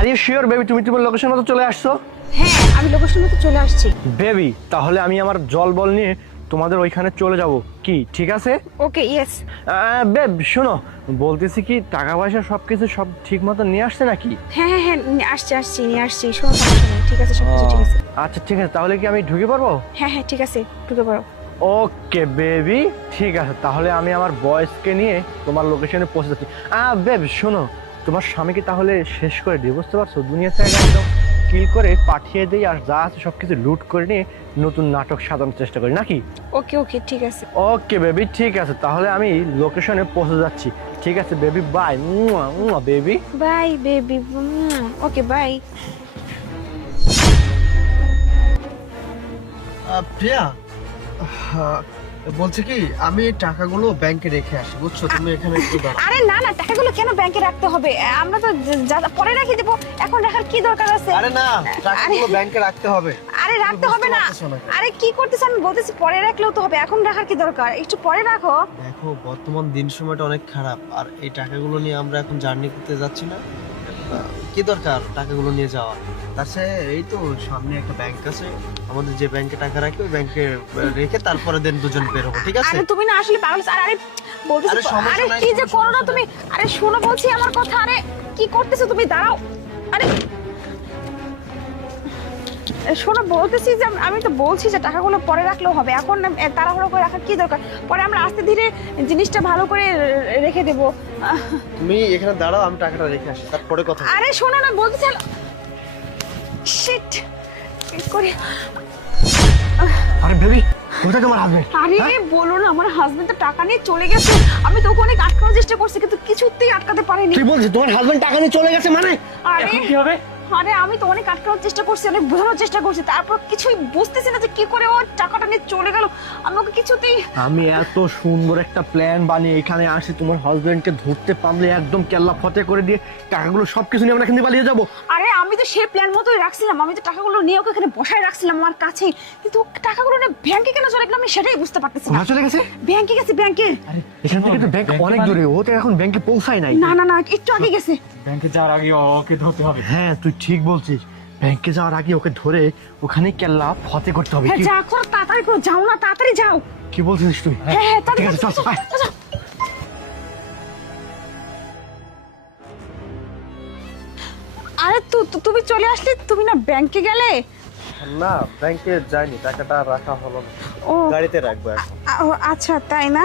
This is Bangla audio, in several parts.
আর ইউ শিওর বেবি তুমি তোমার লোকেশন মতো চলে আসছো? হ্যাঁ আমি লোকেশন মতো চলে আসছি। বেবি তাহলে আমি আমার জল বল নিয়ে তোমাদের ওইখানে চলে যাব, কি ঠিক আছে? Okay yes. বেব শোনো, বলতেছি কি টাকা পয়সা সবকিছু সব ঠিক মতো নিয়ে আসছে নাকি? হ্যাঁ হ্যাঁ হ্যাঁ আসছি নিয়ে আসছি, শোনো সমস্যা নেই, ঠিক আছে সবকিছু ঠিক আছে। আচ্ছা ঠিক আছে, তাহলে কি আমি ঢুকে পারবো? হ্যাঁ হ্যাঁ ঠিক আছে ঢুকে পড়ো। ওকে বেবি ঠিক আছে, তাহলে আমি আমার বয়েসকে নিয়ে তোমার লোকেশনে পৌঁছে যাচ্ছি। বেব শোনো, তোমার স্বামীকে তাহলে শেষ করে দিই, বুঝতে পারছো? দুনিয়া থেকে একদম কিল করে পাঠিয়ে দিই, আর যা আছে সবকিছু লুট করে নিয়ে নতুন নাটক সাজানোর চেষ্টা করি নাকি? ওকে ওকে ঠিক আছে। ওকে বেবি ঠিক আছে, তাহলে আমি লোকেশনে পৌঁছে যাচ্ছি। ঠিক আছে baby, bye baby. Bye baby. Okay bye. Priya, বলছি কি আমি টাকাগুলো ব্যাংকে রেখে আসি, বুঝছো? তুমি এখানে একটু দাঁড়াও। আরে না না, টাকাগুলো কেন ব্যাংকে রাখতে হবে? আমরা তো পরে রেখে দেবো, এখন রাখার কি দরকার আছে? আরে না, টাকাগুলো ব্যাংকে রাখতে হবে। আরে রাখতে হবে না। বুঝতে পারতেছো না কেন? আরে কি করতেছ? আমি বলতেছি পরে রাখলেও তো হবে, এখন রাখার কি দরকার? একটু পরে রাখো। দেখো বর্তমান দিন সময়টা অনেক খারাপ, আর এই টাকাগুলো নিয়ে আমরা এখন জার্নি করতে যাচ্ছি না। কি দরকার টাকাগুলো নিয়ে যাওয়া? তাছে এই তো সামনে একটা ব্যাংক আছে, আমাদের যে ব্যাংকে টাকা রাখি ওই ব্যাংকে রেখে তারপরে দেন দুজন বের হবো, ঠিক আছে? আরে তুমি না আসলে পাগল। আরে বলতেছি আরে সমস্যা আরে নাই, কি যে কোনো করো না সমস্যা তুমি। আরে শোনো বলছি আমার কথা। আরে কি করতেছো তুমি? দাঁড়াও। আরে শোনো বলতেছি যে আমি তো বলছি যে টাকাগুলো পরে রাখলেও হবে, এখন তাড়াহুড়ো করে রাখার কি দরকার? পরে আমরা আস্তে ধীরে জিনিসটা ভালো করে রেখে দেবো। তুমি এখানে দাঁড়াও, আমি টাকাটা রেখে আসি, তারপরে কথা বলবো। আরে শোনো না বলতেছি। শিট করে। আরে বেবি কোথায় তোমার হাজবেন্ড? আরে বলো না, আমার হাজবেন্ড তো টাকা নিয়ে চলে গেছে। আমি তো ওকে অনেক আটকানোর চেষ্টা করছি কিন্তু কিছুতেই আটকাতে পারিনি। কি বলছিস, তোমার হাজবেন্ড টাকা নিয়ে চলে গেছে মানে? আরে এখন কি হবে? আরে আমি তো অনেক আটকানোর চেষ্টা করছি, অনেক বোঝানোর চেষ্টা করছি, তারপর কিছুই বুঝতেছি না যে কি করে ও টাকাটা নিয়ে চলে গেল। আমি ওকে কিছুতেই। আমি এত সুন্দর একটা প্ল্যান বানিয়ে এখানে আসি, তোমার হাজবেন্ডকে ধরতে পারলে একদম কেল্লা ফতে করে দিয়ে টাকাগুলো সবকিছু নিয়ে আমরা এখান থেকে পালিয়ে যাবো। আরে আমি তো সেই প্ল্যান মতোই রাখছিলাম, আমি তো টাকাগুলো নিয়ে ওকে এখানে বসায় রাখছিলাম আমার কাছে, কিন্তু ও টাকাগুলো নিয়ে ব্যাংকে কেন চলে গেল আমি সেটাই বুঝতে পারতেছি না। কোথায় চলে গেছে? ব্যাংকে গেছে ব্যাংকে। এখান থেকে তো ব্যাংক অনেক দূরে, ও তো এখন ব্যাংকে পৌঁছায় নাই। না না না একটু আগে গেছে। ব্যাংকে যাওয়ার আগে ওকে ধরতে হবে। হ্যাঁ তুই ঠিক বলছিস, ব্যাংকে যাওয়ার আগে ওকে ধরে ওখানে কেল্লা ফতে করতে হবে। হ্যাঁ কি যা করো তাড়াতাড়ি করো, যাও না তাড়াতাড়ি যাও। কি বলছিস তুই? হ্যাঁ হ্যাঁ ঠিক তাড়াতাড়ি আছে চল চল, আয়। যাও। আরে তুমি চলে আসলে, তুমি না ব্যাংকে গেলে? না ব্যাংকে যাইনি, টাকাটা রাখা হলো না, ও গাড়িতে রাখবো এখন। আচ্ছা তাই না?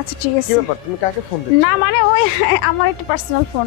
আচ্ছা ঠিক কি আছে। ব্যাপার, তুমি কাকে ফোন দিচ্ছ? না মানে ওই আমার একটা পার্সোনাল ফোন।